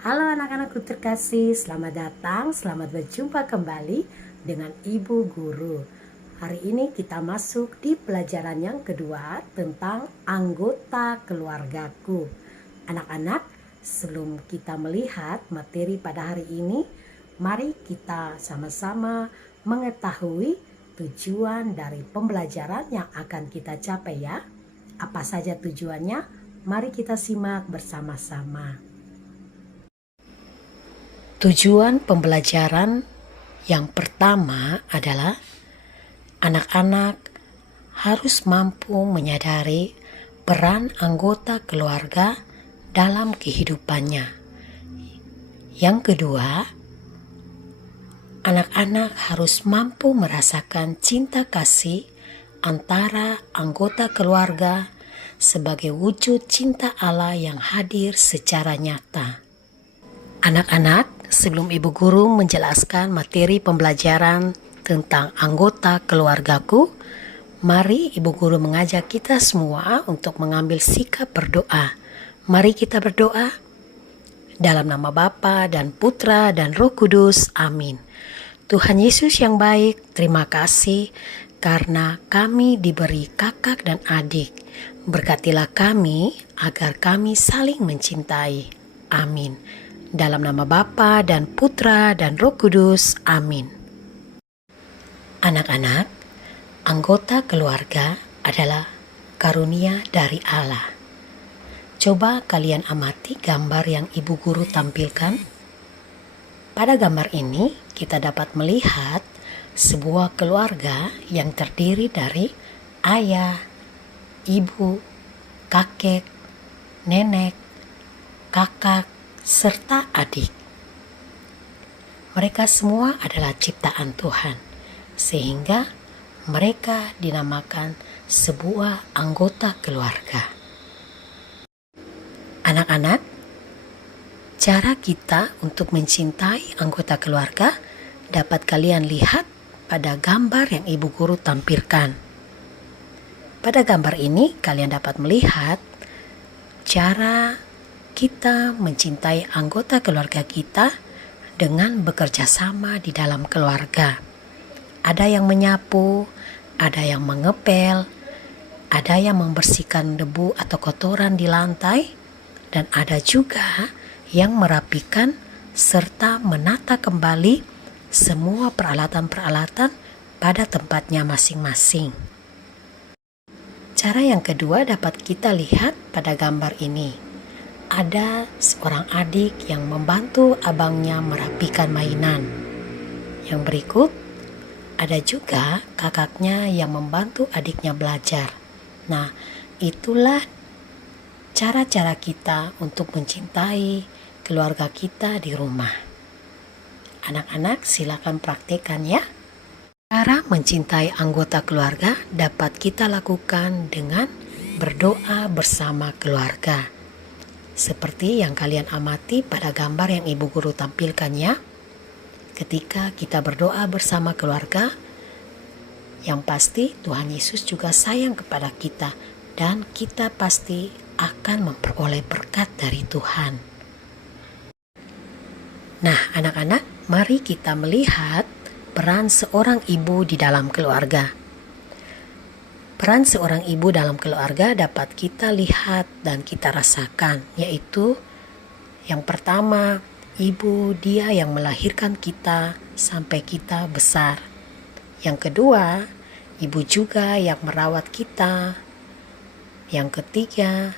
Halo anak-anakku terkasih, selamat datang, selamat berjumpa kembali dengan Ibu Guru. Hari ini kita masuk di pelajaran yang kedua tentang anggota keluargaku. Anak-anak, sebelum kita melihat materi pada hari ini, mari kita sama-sama mengetahui tujuan dari pembelajaran yang akan kita capai ya. Apa saja tujuannya? Mari kita simak bersama-sama. Tujuan pembelajaran yang pertama adalah anak-anak harus mampu menyadari peran anggota keluarga dalam kehidupannya. Yang kedua, anak-anak harus mampu merasakan cinta kasih antara anggota keluarga sebagai wujud cinta Allah yang hadir secara nyata. Anak-anak, sebelum Ibu Guru menjelaskan materi pembelajaran tentang anggota keluargaku, mari Ibu Guru mengajak kita semua untuk mengambil sikap berdoa. Mari kita berdoa. Dalam nama Bapa dan Putra dan Roh Kudus, amin. Tuhan Yesus yang baik, terima kasih karena kami diberi kakak dan adik. Berkatilah kami agar kami saling mencintai. Amin. Dalam nama Bapa dan Putra dan Roh Kudus, amin. Anak-anak, anggota keluarga adalah karunia dari Allah. Coba kalian amati gambar yang Ibu Guru tampilkan. Pada gambar ini kita dapat melihat sebuah keluarga yang terdiri dari ayah, ibu, kakek, nenek, kakak, serta adik. Mereka semua adalah ciptaan Tuhan, sehingga mereka dinamakan sebuah anggota keluarga. Anak-anak, cara kita untuk mencintai anggota keluarga dapat kalian lihat pada gambar yang Ibu Guru tampilkan. Pada gambar ini kalian dapat melihat cara kita mencintai anggota keluarga kita dengan bekerja sama di dalam keluarga. Ada yang menyapu, ada yang mengepel, ada yang membersihkan debu atau kotoran di lantai, dan ada juga yang merapikan serta menata kembali semua peralatan-peralatan pada tempatnya masing-masing. Cara yang kedua dapat kita lihat pada gambar ini. Ada seorang adik yang membantu abangnya merapikan mainan. Yang berikut, ada juga kakaknya yang membantu adiknya belajar. Nah, itulah cara-cara kita untuk mencintai keluarga kita di rumah. Anak-anak, silakan praktekkan ya. Cara mencintai anggota keluarga dapat kita lakukan dengan berdoa bersama keluarga. Seperti yang kalian amati pada gambar yang Ibu Guru tampilkan ya. Ketika kita berdoa bersama keluarga, yang pasti Tuhan Yesus juga sayang kepada kita dan kita pasti akan memperoleh berkat dari Tuhan. Nah, anak-anak, mari kita melihat peran seorang ibu di dalam keluarga. Peran seorang ibu dalam keluarga dapat kita lihat dan kita rasakan, yaitu yang pertama, ibu dia yang melahirkan kita sampai kita besar. Yang kedua, ibu juga yang merawat kita. Yang ketiga,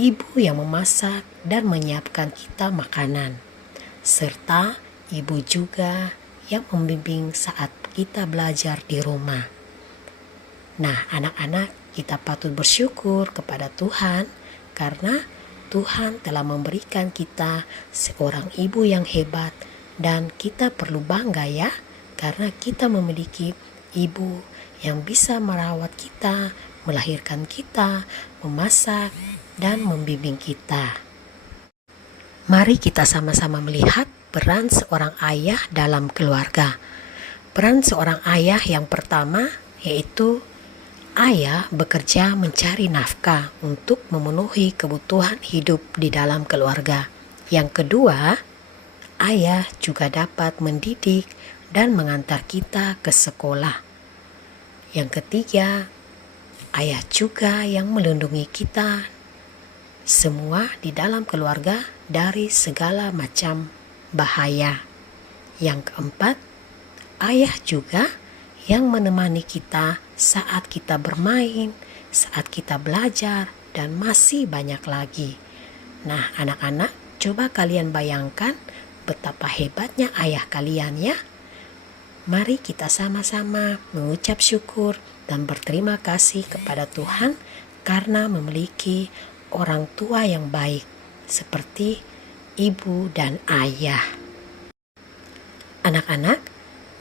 ibu yang memasak dan menyiapkan kita makanan. Serta ibu juga yang membimbing saat kita belajar di rumah. Nah, anak-anak, kita patut bersyukur kepada Tuhan karena Tuhan telah memberikan kita seorang ibu yang hebat dan kita perlu bangga ya karena kita memiliki ibu yang bisa merawat kita, melahirkan kita, memasak, dan membimbing kita. Mari kita sama-sama melihat peran seorang ayah dalam keluarga. Peran seorang ayah yang pertama yaitu ayah bekerja mencari nafkah untuk memenuhi kebutuhan hidup di dalam keluarga. Yang kedua, ayah juga dapat mendidik dan mengantar kita ke sekolah. Yang ketiga, ayah juga yang melindungi kita semua di dalam keluarga dari segala macam bahaya. Yang keempat, ayah juga yang menemani kita saat kita bermain, saat kita belajar, dan masih banyak lagi. Nah, anak-anak, coba kalian bayangkan betapa hebatnya ayah kalian ya. Mari kita sama-sama mengucap syukur dan berterima kasih kepada Tuhan karena memiliki orang tua yang baik seperti ibu dan ayah. Anak-anak,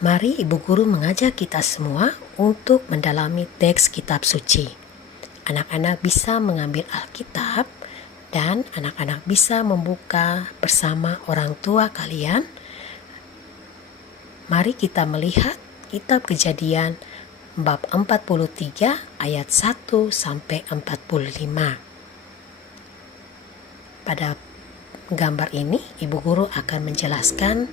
mari ibu guru mengajak kita semua untuk mendalami teks kitab suci. Anak-anak bisa mengambil Alkitab dan anak-anak bisa membuka bersama orang tua kalian. Mari kita melihat kitab Kejadian bab 43 ayat 1 sampai 45. Pada gambar ini, ibu guru akan menjelaskan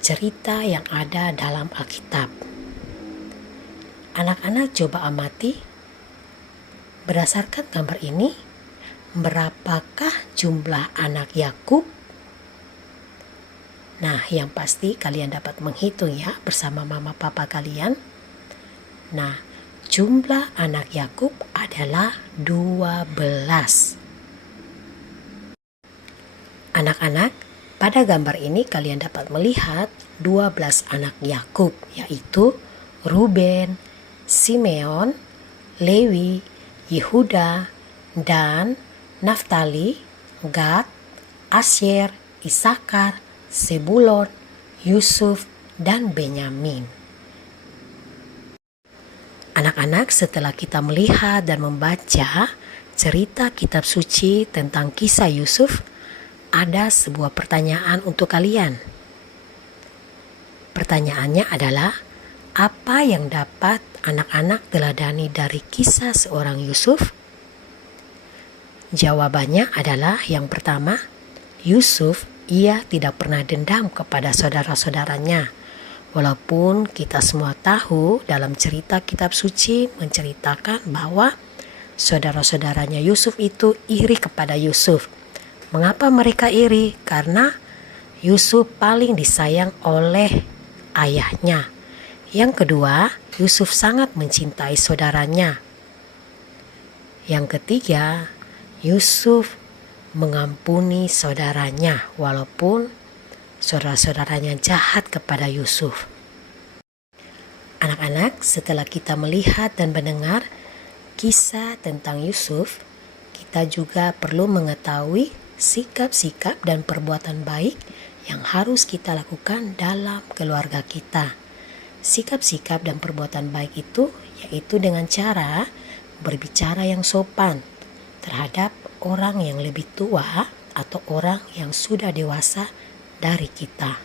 cerita yang ada dalam Alkitab. Anak-anak coba amati, berdasarkan gambar ini, berapakah jumlah anak Yakub? Nah, yang pasti kalian dapat menghitung ya bersama mama papa kalian. Nah, jumlah anak Yakub adalah 12. Anak-anak, pada gambar ini kalian dapat melihat 12 anak Yakub, yaitu Ruben, Simeon, Lewi, Yehuda, Dan, Naftali, Gad, Asyer, Isakar, Sebulon, Yusuf, dan Benyamin. Anak-anak, setelah kita melihat dan membaca cerita kitab suci tentang kisah Yusuf, ada sebuah pertanyaan untuk kalian. Pertanyaannya adalah, apa yang dapat anak-anak teladani dari kisah seorang Yusuf? Jawabannya adalah yang pertama, Yusuf ia tidak pernah dendam kepada saudara-saudaranya. Walaupun kita semua tahu dalam cerita kitab suci menceritakan bahwa saudara-saudaranya Yusuf itu iri kepada Yusuf. Mengapa mereka iri? Karena Yusuf paling disayang oleh ayahnya. Yang kedua, Yusuf sangat mencintai saudaranya. Yang ketiga, Yusuf mengampuni saudaranya walaupun saudara-saudaranya jahat kepada Yusuf. Anak-anak, setelah kita melihat dan mendengar kisah tentang Yusuf, kita juga perlu mengetahui sikap-sikap dan perbuatan baik yang harus kita lakukan dalam keluarga kita. Sikap-sikap dan perbuatan baik itu yaitu dengan cara berbicara yang sopan terhadap orang yang lebih tua atau orang yang sudah dewasa dari kita.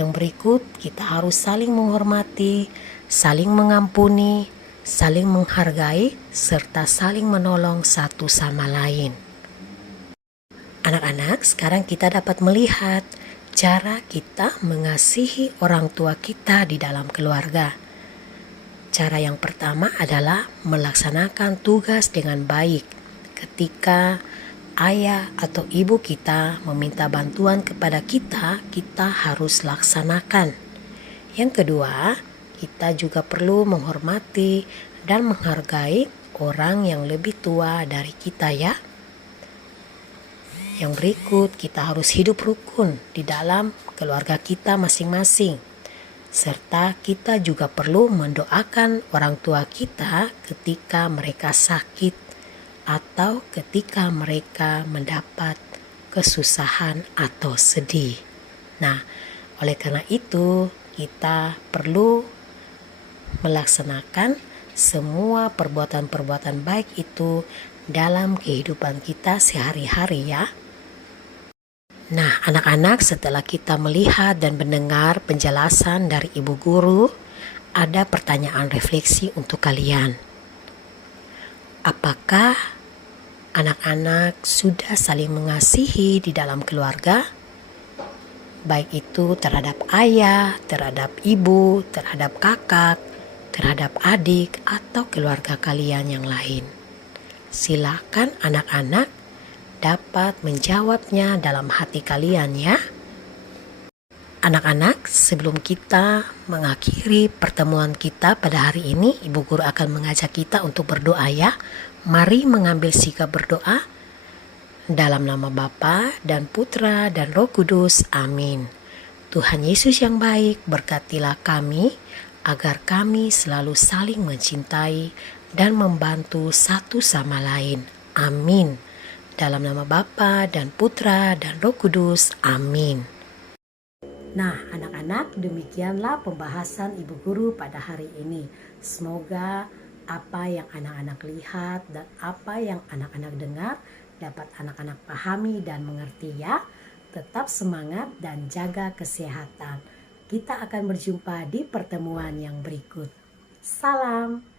Yang berikut, kita harus saling menghormati, saling mengampuni, saling menghargai, serta saling menolong satu sama lain. Anak-anak, sekarang kita dapat melihat cara kita mengasihi orang tua kita di dalam keluarga. Cara yang pertama adalah melaksanakan tugas dengan baik. Ketika ayah atau ibu kita meminta bantuan kepada kita, kita harus laksanakan. Yang kedua, kita juga perlu menghormati dan menghargai orang yang lebih tua dari kita ya. Yang berikut, kita harus hidup rukun di dalam keluarga kita masing-masing. Serta kita juga perlu mendoakan orang tua kita ketika mereka sakit atau ketika mereka mendapat kesusahan atau sedih. Nah, oleh karena itu kita perlu melaksanakan semua perbuatan-perbuatan baik itu dalam kehidupan kita sehari-hari ya. Nah, anak-anak, setelah kita melihat dan mendengar penjelasan dari ibu guru, ada pertanyaan refleksi untuk kalian. Apakah anak-anak sudah saling mengasihi di dalam keluarga, baik itu terhadap ayah, terhadap ibu, terhadap kakak, terhadap adik, atau keluarga kalian yang lain. Silakan anak-anak dapat menjawabnya dalam hati kalian ya. Anak-anak, sebelum kita mengakhiri pertemuan kita pada hari ini, Ibu Guru akan mengajak kita untuk berdoa ya. Mari mengambil sikap berdoa dalam nama Bapa dan Putra dan Roh Kudus. Amin. Tuhan Yesus yang baik, berkatilah kami agar kami selalu saling mencintai dan membantu satu sama lain. Amin. Dalam nama Bapa dan Putra dan Roh Kudus. Amin. Nah, anak-anak, demikianlah pembahasan Ibu Guru pada hari ini. Semoga apa yang anak-anak lihat dan apa yang anak-anak dengar dapat anak-anak pahami dan mengerti ya. Tetap semangat dan jaga kesehatan. Kita akan berjumpa di pertemuan yang berikut. Salam.